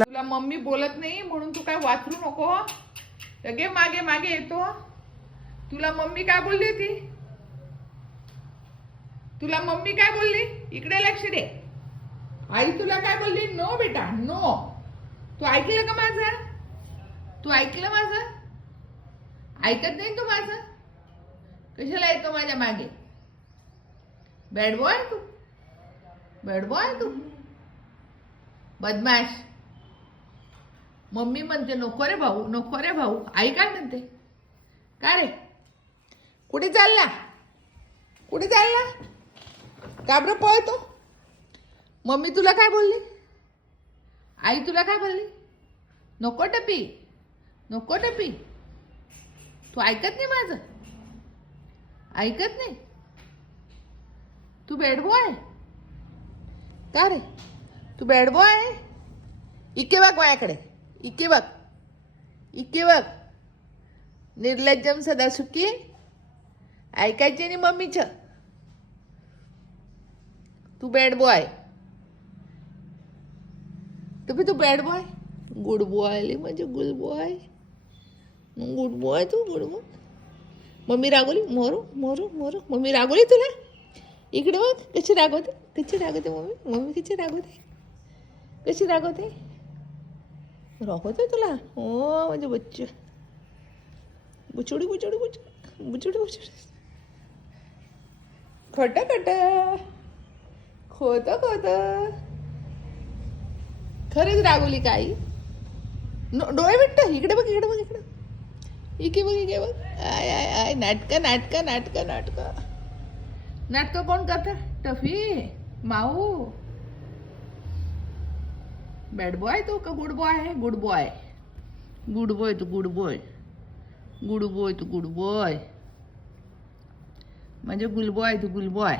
तुला मम्मी बोलत नाही म्हणून तू काय वाचरू नको. लगे मागे मागे येतो. तुला मम्मी काय बोलली होती? तुला मम्मी काय बोलली? इकडे लक्ष दे. आई तुला काय बोलली? नो बेटा नो. तू ऐकलं का माझं? तू ऐकलं माझं? ऐकत नाही तू माझं? कशाला येतो माझ्या मागे? बॅड बॉय तू, बॅड बॉय तू, बदमाश. मम्मी म्हणते नको रे भाऊ, नको रे भाऊ. आई काय म्हणते? काय रे, कुठे चालला? कुठे चालला? का बरं पळतो? मम्मी तुला काय बोलली? आई तुला काय बोलली? नको टपी, नको टपी. तू ऐकत नाही माझं? ऐकत नाही? तू बॅड बॉय? का रे, तू बॅड बॉय? इके बघ माझ्याकडे, इके बघ, इके बघ. निर्लज्जम सदा सुखी. ऐकायचे नाही मम्मीचं. तू बॅड बॉय. तुम्ही तू बॅड बॉय. गुड बॉय म्हणजे गुड बॉय. गुड बॉय तू, गुड बॉय. मम्मी रागवली? मोरू मोरू मोरू. मम्मी रागवली तुला? इकडे बघ कशी रागवते, कशी रागवते मम्मी. मम्मी कशी रागवते, कशी रागवते. रागवते तुला? हो म्हणजे बच्चू, बुचुडी बुचुडी बुचुडी बुचुडी बुचुडी. खोटं खोटं, खोटं खोटं. खरंच रागवली का आई? डोळे मिट्ट. इकडे बघ, इकडे बघ, इकडे. इकडे बघ, इकडे बघ. I I I. नाटकं नाटकं नाटकं नाटकं. नाटकं कोण करतं? टफी माऊ. बॅड बॉय तू का गुड बॉय आहे? गुड बॉय, गुड बॉय तू, गुड बॉय, गुड बॉय तू, गुड बॉय. म्हणजे गुल बॉय तू, गुल बॉय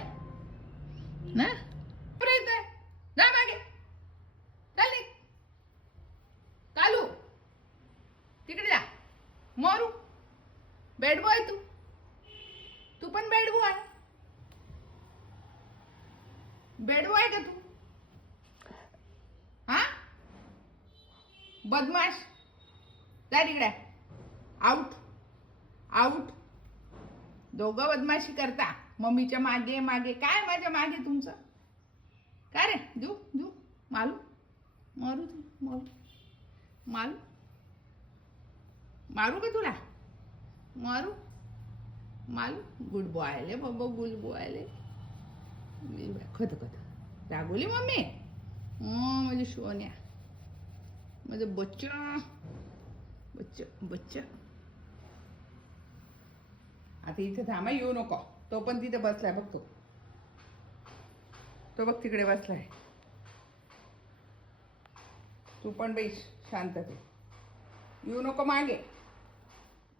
ना. जा मागे. चल निघ. कालू तिकडे जा. मोरू बॅड बॉय तू. तू पण बॅड बॉय. बॅड बॉय का तू? हा बदमाश. जा तिकडे. Out, out. दोघं बदमाशी करता. मम्मीच्या मागे मागे. काय माझ्या मागे तुमचं? काय रे देऊ देऊ मालू मारू तू, मारू मारू मारू का तुला? मारू मारू. गुड बॉय आले बाबा, गुड बॉय आले. खत खत रागवली मम्मी. म्हणजे सोन्या, म्हणजे बच्चा बच्चा बच्चा. आता इथे थांबा, येऊ नको. तो पण तिथे बसलाय बघ. तो बघ तिकडे बसलाय. तू पण बैस शांतते. येऊ नको मागे.